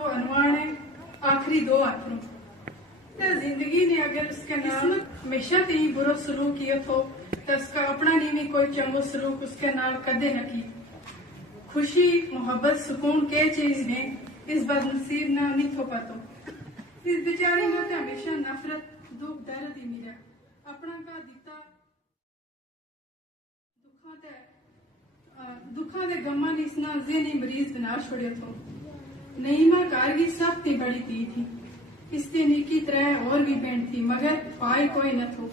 वो अनवान है आखिरी दो आखिरों तो जिंदगी ने अगर उसके नाल हमेशा ते ही बुरा सलूक किया तो उसका अपना नहीं भी कोई चंगो सलूक उसके नाल कदे न की। खुशी मोहब्बत सुकून के चीज ने इस बदनसीब ना नहीं थो पातो। इस बेचारी ने तो हमेशा नफरत दुख दर्द ही मिला अपना का दिता दुखा दे गम्मा ने इसना ज़हनी मरीज बना छोड़िया थो। नईमा कारगी सख्त बड़ी थी इससे निकी तरह और भी बहन थी मगर पाई कोई न थो।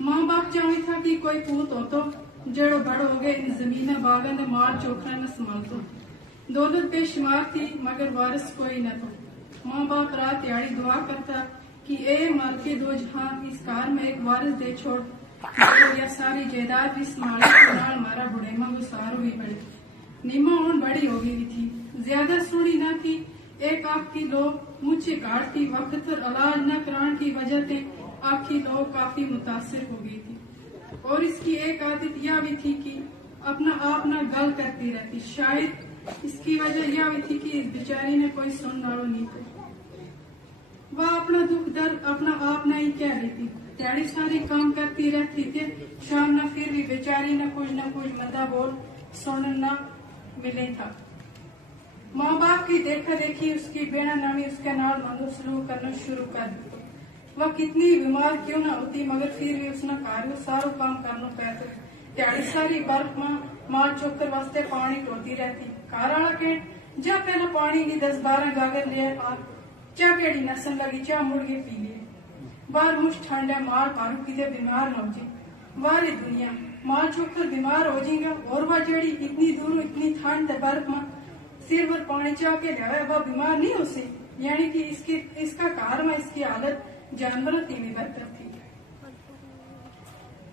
माँ बाप चाहे था कि कोई पूत हो तो जड़ो बड़ो हो गए इन जमीन बागन माल चोखरा न संभालतो। दौलत बेशुमार थी मगर वारिस कोई न थो। माँ बाप रात याड़ी दुआ करता कि ए मालके दो जहां इस कार में एक वारिस दे छोड़ या सारी जायदाद भी संभाले तो नाल मारा बुढ़ेमा गुसारो भी पड़े। नीमा उन बड़ी हो गई थी ज्यादा सुनी न थी एक आँख की लोग मुझे काटती वक्त पर इलाज न कराने की वजह से आँखी लोग काफी मुतासिर हो गई थी। और इसकी एक आदत यह भी थी कि अपना आप न गल करती रहती। शायद इसकी वजह यह भी थी कि इस बेचारी ने कोई सुन नालो नहीं था। वह अपना दुख दर्द अपना आप नहीं कह रही थी। त्याड़ी सारी काम करती रहती थी शाम न फिर भी बेचारी न कुछ मदा बोल सुन न मिले था। माँ बाप की देखा देखी उसकी बेना नानी उसके नाल मधु सलूक करना शुरू कर दी। वह कितनी बीमार क्यों न होती मगर फिर भी उसने कार्य सारो काम करना पैते। त्याड़ी सारी बर्फ माल चोकर वास्ते पानी टोती रहती। काराला के जा पहले पानी की 10-12 गागर ले आ चा केड़ी नसन लगी चा मुड़ के पी लिए। बार मुझ ठंडा मार पारू की बीमार न हो जी वाली दुनिया माल चोकर बीमार हो जाएगा और वह जड़ी इतनी दूर इतनी ठंड बर्फ में सिर पर पानी चा के लाया वह बीमार नहीं हो सी। यानी कि इसका कार में इसकी हालत जानवरों की भी बदतर थी।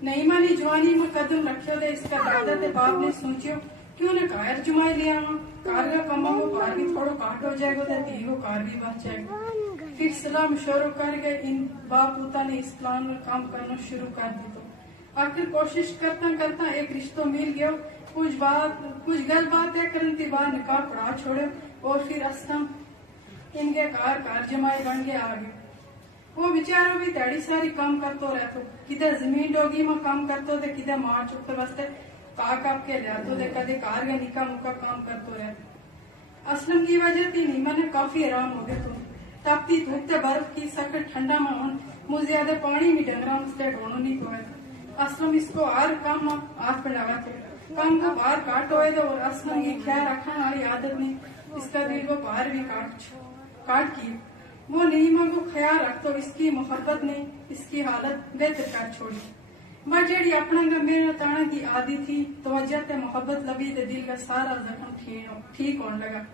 नईमा ने जवानी में कदम रखियो दे इसका दादा ते बाप ने सोचियो क्यों न कार जुमाई लिया कार का कमा को कार भी थोड़ा काट हो जाएगा तो धी को कार भी बच जाएगा। फिर सलाह मशवरो कर गए इन बाप पुता ने इस प्लान में काम करना शुरू कर दी। तो आखिर कोशिश करता करता एक रिश्तो मिल गया। कुछ गल बात है करने के बाद निकाह पड़ा छोड़े और फिर असलम इनके कार जमाई बन के आ गए। वो बेचारो भी त्याड़ी सारी काम करते रहते किधर जमीन डोगी में काम करते थे किधर मार चुके वास्ते काप के लाते थे कदे कार के निका मुका काम करते रहते। असलम की वजह थी नीमा ने काफी आराम हो गए। तो तपती धूप बर्फ की सख्त ठंडा में मुझे ज्यादा पानी में डंगरा मुझसे ढोनो नहीं पाया। असलम इसको हर काम में हाथ पे लगा थे काम को बाहर काट हुए थे और असलम की ख्याल रखने वाली आदत ने इसका दिल को बाहर भी काट की। वो नीमा को ख्याल रखते इसकी मोहब्बत ने इसकी हालत बेहतर कर छोड़ी। वह जड़ी अपना मेरा ताना की आदि थी तो वजह ते मोहब्बत लगी तो दिल का सारा जख्म ठीक होने लगा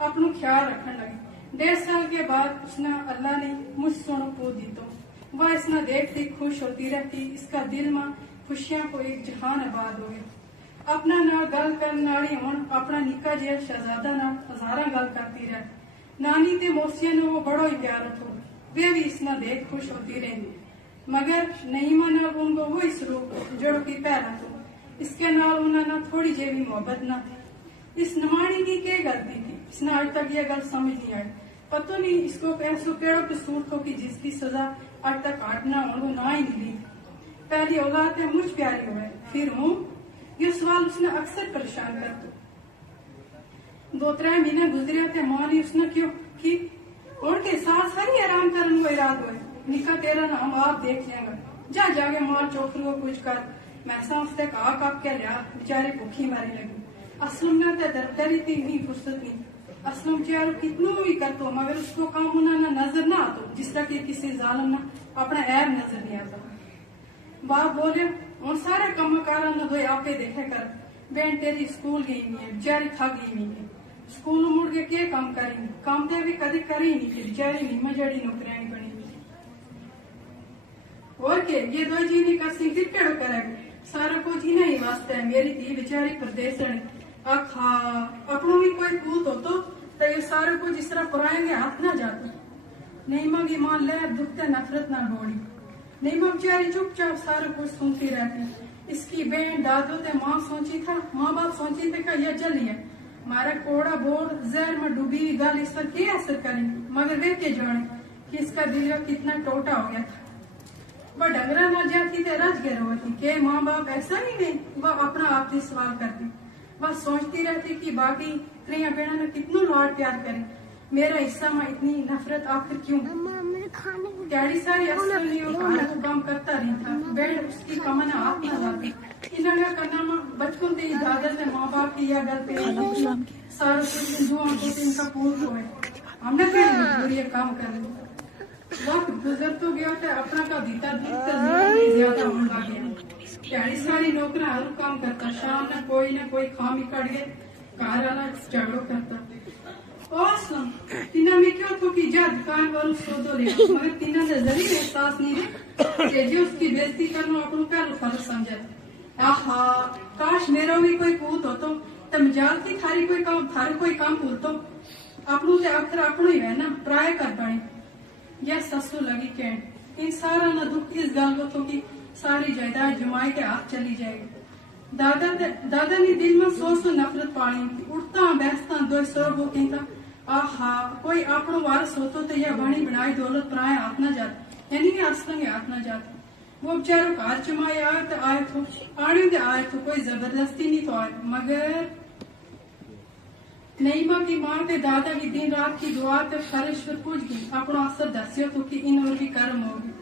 अपनों ख्याल रखने लगी। 1.5 साल के बाद उसने अल्लाह ने मुझ सोनो पो दी तो वह इसना देखती खुश होती रहती। इसका दिल में खुशियां को एक जहान आबाद हो गया। अपना ना गल करनाड़ी अपना निका जिहा शहजादा ना हजारा गल करती रह। नानी ते मौसिया ने वो बड़ो ही प्यार हो वे भी इसना देख खुश होती रही मगर नईमा नाल उनको वही सलूक जड़ो की पहला तो इसके नाल उन्हें थोड़ी जी भी मोहब्बत न थी। इस नमाणी की क्या गलती थी इसने आज तक यह गल समझ नहीं आई। पता नहीं इसको ऐसो केड़ो कसूर थो कि जिसकी सजा आज तक काटना उनको ना ही मिली। पहली औलाद मुझ प्यारी हुए फिर हूँ ये सवाल उसने अक्सर परेशान कर दो। 2-3 महीने गुजरे थे मां ने उसने क्यों कि उनके साथ सारी आराम करने को इराद हुए निका तेरा ना हम आप देख लेंगे जा जाके मार चौखरी को कुछ कर मैसा उससे काप के लिया बेचारी भूखी मारी लगी। असलम ने तो दरदरी थी नहीं फुर्सत नहीं। असलम चारो कितनों ही कर तो मगर उसको काम उन्हें नजर ना आतो जिस तरह की किसी जालम ना अपना ऐब नजर नहीं आता। बाप बोले और सारे कम कारा न दो आपे देखे कर बहन तेरी स्कूल गई नहीं है बेचारी थक गई नहीं है स्कूल मुड़ के क्या काम करेंगे काम तो अभी कभी करी नहीं थी बेचारी नहीं मजड़ी नौकरियां बनी और के ये 2 जीनी का फिर केड़ो करेगा सारा कुछ इन्हें ही वास्ते है। मेरी धी बेचारी प्रदेश आखा अपनों भी कोई पूत हो तो ये सारा कुछ इस तरह पुराएंगे हाथ ना जाते। नईमा की मां ले दुखते नफरत ना बोड़ी। नईमा बेचारी चुपचाप सारा कुछ सुनती रहती। इसकी बहन दादो ते माँ बाप सोची थे का यह जली है मारा कोड़ा बोर जहर में डूबी गल इस पर क्या असर करेंगे, मगर वे के जाने कि इसका दिल कितना टोटा हो गया था। वह डंगरा ना जाती थे रज गए होती के माँ बाप ऐसा ही नहीं, वह अपना आप ही सवाल करती। वह सोचती रहती कि बाकी त्रिया बहना ने कितना लाड प्यार करे, मेरा हिस्सा में इतनी नफरत आखिर क्यों। डैडी सारी असल काम करता रही था, बेड उसकी कमन हाथ न लाती। इन्होंने करना में बचपन से ही दादा ने माँ बाप की यह गल पे सारे इनका पूर्ण हुए, हमने फिर ये काम कर लिया। वक्त गुजर तो गया था, अपना का बीता ज्यादा होने लग गया। डैडी सारी नौकरा हर काम करता, शाम न कोई खामी कट गए, कार वाला झगड़ो करता। Awesome. तिना में क्यों तो कि जा दुकान वालों सौदो ले, मगर तिना से जरूर एहसास नहीं है कि जो उसकी बेइज्जती करना अपन का फर्ज समझे। आहा, काश मेरा भी कोई पूत हो तो मजाल की थारी कोई काम पूछतो, अपनों से आखिर अपनों ही है ना, प्राय कर पाए। यह ससु लगी के इन सारा न दुख इस गल को तो कि सारी जायदाद जमाए के हाथ चली जाएगी। दादा ने दिल में सो नफरत पाली, उठता बैठता दो सौ वो कहता, आहा कोई अपनो वारस होतो तो यह बनी बनाई दौलत प्राय हाथ न जाती, यानी कि असलंगे हाथ न जाती। वो बेचारो कार चुमाए आए तो आए तो कोई जबरदस्ती नहीं तो आए, मगर नईमा की माँ के दादा की दिन रात की दुआ तो फरिश पर पूछ गई, अपना असर दसियो तो कि इन और भी कर्म होगी।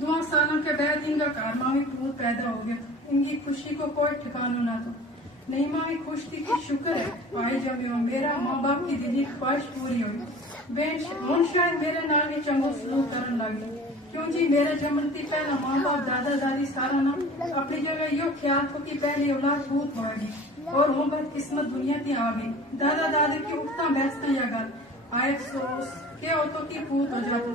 2 सालों के बाद इनका कार में भी पूत पैदा हो गया, इनकी खुशी को कोई ठिकाना ना दो। नहीं माँ खुश थी कि शुक्र है पाई जब मेरा माँ बाप की दिली ख्वाहिश पूरी हुई। बेन शायद मेरे नाल भी चंगो सलूक करन लगी, क्यों जी मेरा जमनती पहला माँ बाप दादा दादी सारा ना अपनी जगह यो ख्याल को कि पहली औलाद भूत होगी और वो बदकिस्मत दुनिया की आ गई। दादा दादी की उठता बैठता या गल आए अफसोस क्या हो तो कि भूत हो जातो।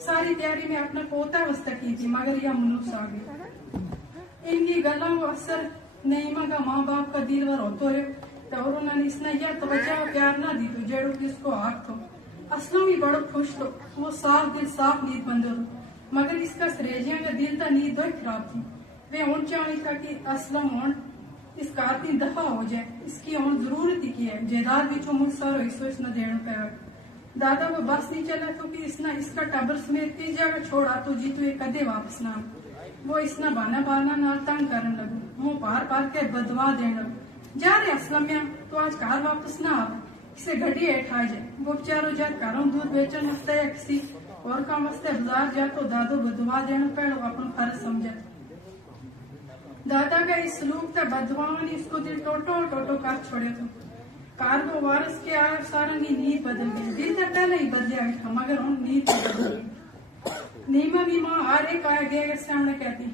सारी तैयारी में अपना पोता वस्ता की थी, मगर यह मनुष्य आ गई। इनकी गलों को असर नईमा का माँ बाप का दिल वर होतो रहे तो और उन्होंने इसने यह तवज्जो प्यार ना दी तो जेड़ो कि इसको आग तो असलम भी बड़ो खुश तो वो साफ दिल साफ नींद बंदो तो, मगर इसका सरेजिया का दिल था नींद दो खराब थी। वे उन चाहनी था कि असलम होन इसका आदमी दफा हो जाए, इसकी होन जरूरत ही की है, जायदाद भी चो मुझसे हिस्सो इसने देना पे। दादा को बस नहीं चला तो कि इसका टबर समेत किस जगह छोड़ा तो जी तू कदे वापस ना। वो इसना बाना नाल तंग करन लगो, मुंह पार के बदवा देने लगो, जा रे असलमिया तो आज कार वापस ना आवे, किसे गड्डी हेठ आ जाए। वो बेचारो जब घरों दूध बेचन वास्ते या किसी और काम वास्ते बाजार जा तो दादो बदवा देने पेड़ो अपन फर्ज समझे। दादा का इस सलूक था बदवा ने इसको दिल टोटो कर छोड़े तो कार को वारस के आए सारा नींद बदल गई। दिल तो पहले ही बदलिया था, मगर उन नींद बदल गई। नीमा की माँ आ रे कहा गया सामने कहती,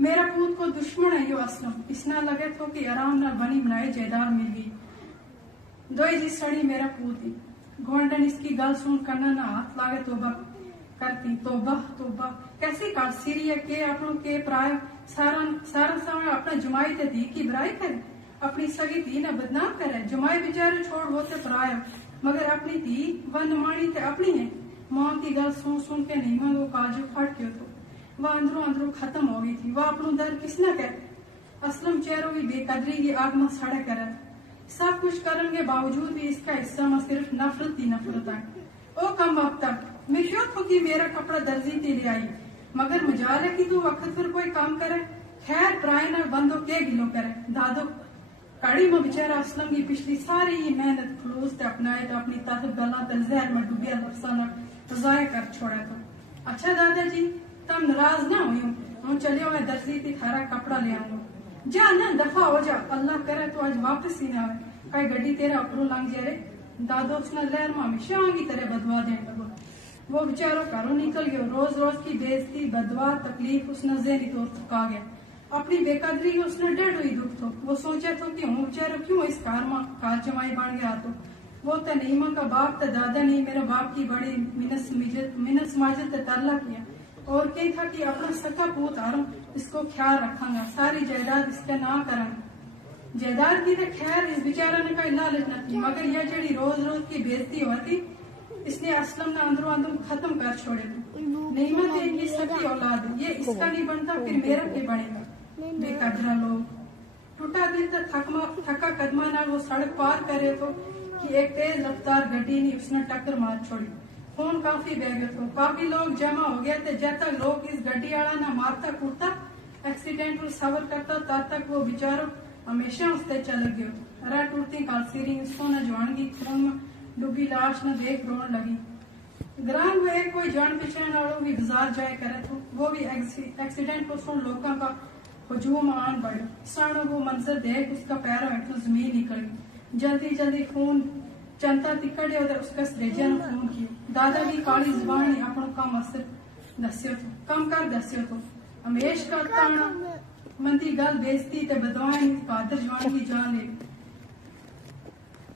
मेरा पूत को दुश्मन है यो असलम, इसना लगे तो कि आराम न बनी बनाई जायदाद मिल गई। दो जी सड़ी मेरा पूत ही गोल्डन इसकी गल सुन करना ना हाथ लागे तोबा करती। तोबा कैसी काट सीरी के अपनों के प्राय सारा समय अपना जुमाई ते दी की बुराई करे, अपनी सगी धी न बदनाम करे। जुमाई बेचारे छोड़ होते प्राय, मगर अपनी धी व नुमानी ते अपनी है। माँ की गल सुन के नहीं मांगो काजू फट गयो तो वह अंदरों खत्म हो गई थी। वह अपनो दर्द किसने करे, असलम चेहरों की बेकदरी की आग में सड़े करे। सब कुछ करने के बावजूद भी इसका हिस्सा में सिर्फ नफरत है। ओ कम वक्त तक मैं क्यों थो कि मेरा कपड़ा दर्जी ते ले आई, मगर मजाल है कि तू वक्त पर कोई काम करे। खैर प्राय न बंदो के गिलो करे। दादो कड़ी में बेचारा असलम की पिछली सारी ही मेहनत खलूस ते अपनाए तो अपनी ताकत गला ते जहर में डूबिया बरसाना जाया कर छोड़ा तो। अच्छा दादाजी तुम नाराज ना हुई, हम चलियो मैं दर्जी थी थारा कपड़ा ले आऊंगा। जा ना दफा हो जा, अल्लाह करे तो आज वापस ही ना आवे, कई गड्डी तेरा अपरो लंघ जाए रे। दादो उसने लहर में हमेशा की तरह बदवा देने लगो। वो बेचारो घरों निकल गयो। रोज की बेइज्जती बदवा तकलीफ उसने ज़हनी तौर थका गया। अपनी बेकदरी में उसने डेढ़ हुई दुख तो वो सोचा तो कि हूँ बेचारो क्यों इस कार जमाई बन गया। तो वो तो नीमा का बाप तो दादा नहीं मेरे बाप की बड़ी मिन्नत समाजत तरला किया और कही था कि अपना सका पूत आ रहा इसको ख्याल रखांगा, सारी जायदाद इसके ना करा। जायदाद की तो खैर इस बेचारा ने कोई लालच न थी, मगर यह जड़ी रोज की बेइज्जती होती इसने असलम ने अंदरों खत्म कर छोड़े। नीमा तो इनकी सकी औलाद है, ये इसका नहीं बनता फिर मेरा क्या बनेगा। बेकदरा लोग टूटा दिल तो थका कदमा ना वो सड़क पार करे तो کہ ایک تیز رفتار گڈی نے اس نے ٹکر مار چھوڑی. خون کافی بہ گیا تھا, کافی لوگ جمع ہو گئے تھے. جب تک لوگ اس گڈی والا نہ مارتا کٹتا ایکسیڈنٹ کو صبر کرتا تب تک وہ بیچارو ہمیشہ اس تے چلے گئے. رٹ اٹھتی کالسیری اس کو نہ جوان کی خون میں ڈوبی لاش نہ دیکھ رونے لگی. گران وہ ایک کوئی جان پہچان والوں بھی گزار جائے کرے تو وہ بھی ایکسیڈنٹ کو سن لوگوں کا ہجوم آن بڑھو. سانو وہ منظر دیکھ اس کا پیروں ہیٹھوں زمین نکل گئی. جلدی جلدی خون چنتا تکڑے اور اس کا سریجا نے خون کیا. دادا کی کالی زبان نے اپنوں کم اثر دسیو تو کم کر دسیو تو ہمیش کا تانا مندی گل بیچتی تے بدوائیں قادر جوان کی جان لے.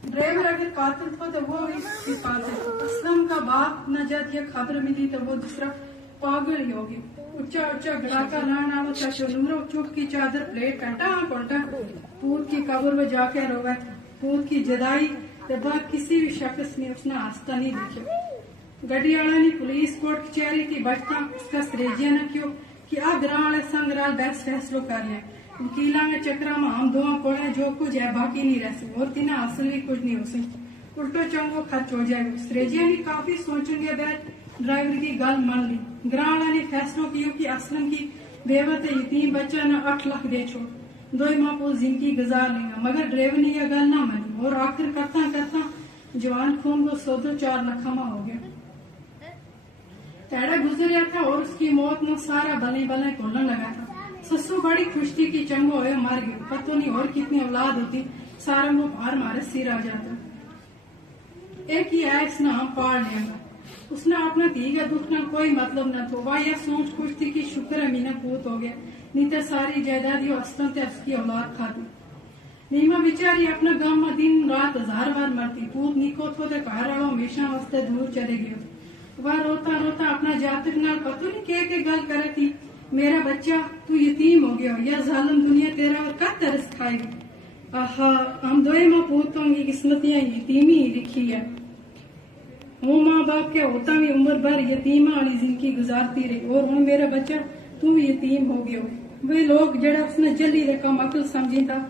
ڈرائیور اگر قاتل تھا تو وہ بھی قاتل تھا. اسلم کا باپ نہ جب یہ خبر ملی تو وہ دوسرا پاگل ہی ہوگی. اچا اچا گڑاکا لانا وہ چچورو چپ کی چادر پلیٹ کٹا پلٹا پوت کی قبر میں جا کے روے. پوت کی جدائی کے بعد کسی بھی شخص نے اس نے آستہ نہیں دیکھا. گڈی والا نے پولیس کورٹ کچہری کی بچتا اس کا سریجیا نہ کیوں کہ آ گراں والے سنگ رال بحث فیصلو کر لیں. وکیلاں میں چکرا میں ہم دعا پڑے جو کچھ ہے باقی نہیں رہ سکے اور تین حاصل بھی کچھ نہیں ہو سکتی. الٹو چنگو خرچ ہو جائے گا. سریجیا نے کافی سوچیں گے بیٹھ ڈرائیور کی گل مان لی. گراں والا نے فیصلو کیوں کہ اسلم کی بیوہ تے یتیم بچہ نہ 8 لاکھ دے چھوڑ دوئی ماں کو زندگی گزار لیں گا. مگر ڈرائیور نے یہ گل نہ مانی اور آخر کرتا کرتا جوان خون کو 4 لاکھ ماں ہو گیا. تیڑا گزریا تھا اور اس کی موت میں سارا بلے بلے کھولنے لگا تھا. سسو بڑی خوش تھی کہ چنگو ہوئے مر گئے. پتہ نہیں اور کتنی اولاد ہوتی سارا وہ بھار مارے سیر آ جاتا. ایک ہی ہے اس نے ہم پاڑ لیا گا. اس نے اپنا دھی کا دکھ نہ کوئی مطلب نہ تھو. وہ یہ سوچ خوش تھی کہ شکر ہے مینا پوت ہو گیا نہیں تو ساری جائیداد اصلاً تے اس کی اولاد کھاتی. نیما بیچاری اپنا گام میں دن رات 1000 بار مرتی. پوت نیکو تھو تے گھر والوں ہمیشہ واسطے دور چلے گئے. وہ روتا روتا اپنا جاتک نال پتہ نہیں کہ گل کرے تھی میرا بچہ تو یتیم ہو گیا یا ظالم دنیا تیرا اور کب ترس کھائے گی. آہا ہم دوئے ماں پوتوں کی قسمتیاں یتیمی ہی لکھی ہے. وہ ماں باپ کے ہوتا بھی عمر بھر یتیمہ والی زندگی گزارتی رہی اور ہوں میرا بچہ تو بھی یتیم ہو گیا. وہ لوگ جڑا اس نے جلدی رقم عقل سمجھی تھا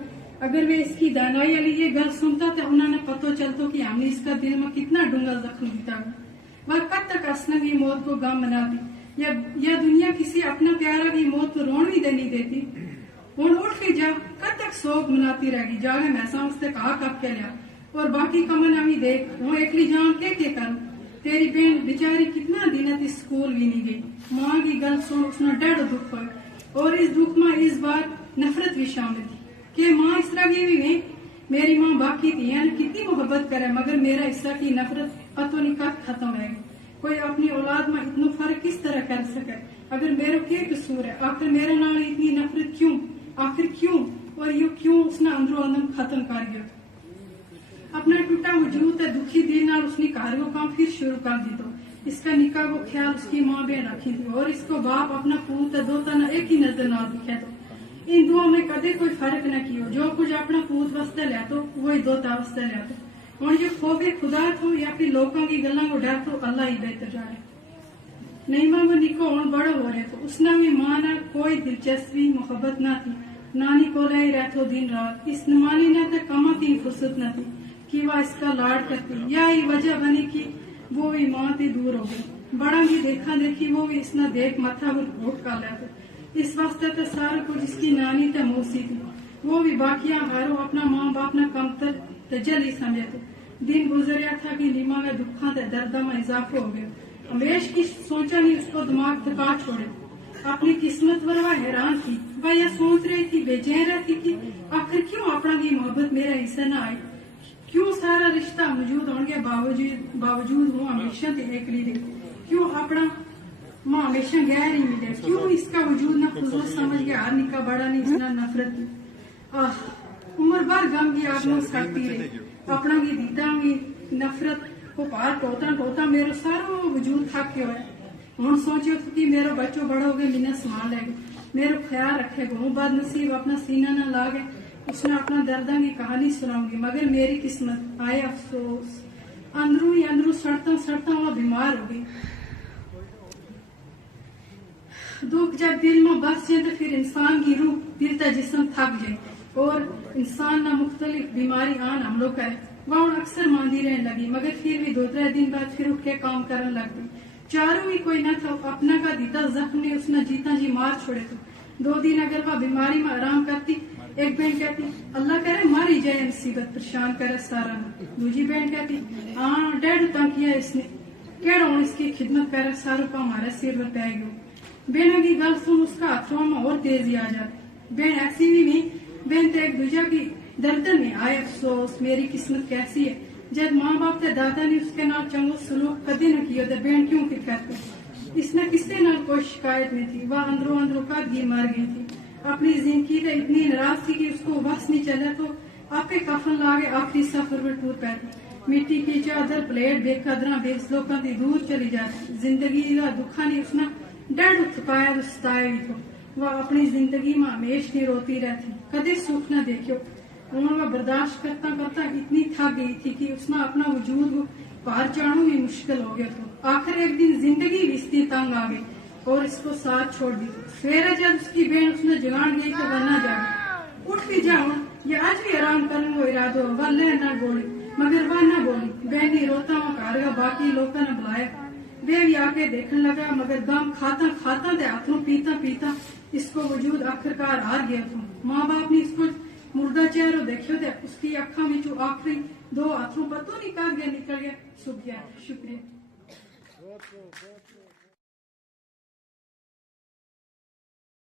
اگر وہ اس کی دانائی والی یہ گل سنتا تو انہوں نے پتہ چلتا کہ ہم نے اس کا دل میں کتنا ڈونگا زخم دیتا. وہ کب تک اسلم کی موت کو غم مناتی یا دنیا کسی اپنا پیارا کی موت کو رون بھی نہیں دیتی. ہوں اٹھ کے جا کب تک سوگ مناتی رہ گی. جاگے محسا اس نے کہا کب کے لیا اور باقی کمن بھی دیکھ وہ ایکلی جان کے کروں. تیری بہن بیچاری کتنا دن تھی اسکول بھی نہیں گئی. ماں کی گل سن اس نے ڈر دکھ ہوئے اور اس دکھ میں اس بار نفرت بھی شامل تھی کہ ماں اس طرح کی بھی نہیں. میری ماں باقی تھی کتنی محبت کرے مگر میرا حصہ کی نفرت پتہ نہیں کب ختم ہے. کوئی اپنی اولاد میں اتنا فرق کس طرح کر سکے اگر میرا کیا قصور ہے. آخر میرے نال اتنی نفرت کیوں آخر کیوں اور یہ کیوں اس نے اندروں اندر ختم کر گیا. اپنا ٹوٹا وجود دکھی دل نال اس نے کار وہ کام پھر شروع کر دی. تو اس کا نکاح وہ خیال اس کی ماں بہن رکھی تھی اور اس کو باپ اپنا پوت دوتا نہ ایک ہی نظر نہ دکھا. تو ان دو میں کدے کوئی فرق نہ کیو. جو کچھ اپنا پوت واسطے لیا تو وہی دوتا واسطے لیا. تو اور یہ خوف خدا تھو یا پھر لوگوں کی گلاں کو ڈر تو اللہ ہی بہتر جانے. نہیں ماں وہ نکو ہوں بڑا ہو رہے تو اس نے بھی ماں نہ کوئی دلچسپی محبت نہ تھی. نانی کو لے رہتو دن رات. اس نمانی نہ تو کما کی فرصت نہ تھی کہ وہ اس کا لاڈ کرتی. یہی وجہ بنی کہ وہ بھی ماں تے دور ہو گئی. بڑا بھی دیکھا دیکھی وہ بھی اس نے دیکھ متھا گھوٹ کر لیا. اس واسطے تو سارا کچھ اس کی نانی تے موسی تھی. وہ بھی باقیاں ہارو اپنا ماں باپ نہ کمتر تجلی سمجھے. تو دن گزریا تھا کہ نیما میں دکھاں تے درداں میں اضافہ ہو گیا. ہمیش کی سوچا نہیں اس کو دماغ تھکا چھوڑے. اپنی قسمت پر وہ حیران تھی. وہ یہ سوچ رہی تھی بے چین رہتی کہ آخر کیوں اپنا کی محبت میرا حصہ نہ آئی. کیوں سارا رشتہ موجود ہونے کے باوجود ہوں ہمیشہ ایک لی رہی. کیوں اپنا ماں ہمیشہ غیر ہی ملے. کیوں اس کا وجود نہ فضول سمجھ گیا ہر نکا بڑا نہیں اس نے نفرت کی. عمر بھر غم کی آگ میں سکتی رہی. اپنا کی دیتا کی نفرت کو پار ٹوتا ٹوتا میرا سارا وجود تھک کے ہوئے. ہوں سوچو کہ میرا بچوں بڑا ہو گیا مینہ سنبھال لے گا میرا خیال رکھے گا. ہوں بد نصیب اپنا سینہ نہ لاگے اس نے اپنا درداں کی کہانی سناؤں گی. مگر میری قسمت آئے افسوس اندروں ہی اندروں سڑتا سڑتا وہ بیمار ہو گئی. دکھ جب دل میں بس جائے تو پھر انسان کی روح دل تا جسم تھک جائے اور انسان نہ مختلف بیماری آن حملوں کا वह हूं अक्सर मांदी रहने लगी, मगर फिर भी 2-3 दिन बाद फिर उठ के काम करने लग गई। चारों ही कोई न था, अपना का दीता जख्म ने उसने जीता जी मार छोड़े। तो 2 दिन अगर वह बीमारी में आराम करती, एक बहन कहती अल्लाह करे मारी जाए मुसीबत, परेशान करे सारा। दूसरी बहन कहती हाँ डेढ़ तंग किया इसने, केड़ा हूं इसकी खिदमत करे सारों का हमारे सिर पर पै गयो। बहन की गल सुन उसका हाथों में और तेजी आ जाती। बहन ऐसी भी नहीं, बहन तो एक दूजा की दर्द में आए अफसोस मेरी किस्मत कैसी है। जब माँ बाप ते दादा ने उसके नाल चंगो सलूक कदी न किया तो बहन क्यों फिर करती। इसने किससे नाल कोई शिकायत नहीं थी, वह अंदरों अंदरों कद मर गई थी। अपनी जिंदगी से इतनी नाराज थी कि उसको बस नहीं चला, तो आपे कफन लागे आखिरी सफर पर टूर पैती। मिट्टी की चादर प्लेट बेकदरा बेस लोगों की दूर चली जाती। जिंदगी का दुखा नहीं उसने डर थकाया तो सताया भी थो। वह अपनी जिंदगी में हमेशा रोती रहती, कदे सुख न देखियो। वह बर्दाश्त करता करता इतनी थक गई थी कि उसने अपना वजूद पार चढ़ना भी मुश्किल हो गया था। आखिर एक दिन जिंदगी भी इसकी तंग आ गई और इसको साथ छोड़ दी। फिर जब उसकी बहन उसने जगान गई तो वह न जागी, उठ भी जाओ या आज भी आराम करने को इरादो, वह ले न बोली, मगर वह न बोली। बहन ही रोता हुआ कारगा बाकी लोगों ने बुलाया, वे भी आके देखने लगा, मगर दम खाता खाता दे हाथों पीता पीता इसको वजूद आखिरकार हार गया था। माँ बाप ने इसको मुर्दा चेहरा देखियो थे, उसकी अखा में आखिरी 2 हाथों पतो नहीं कद गया निकल गया, सुख गया। शुक्रिया।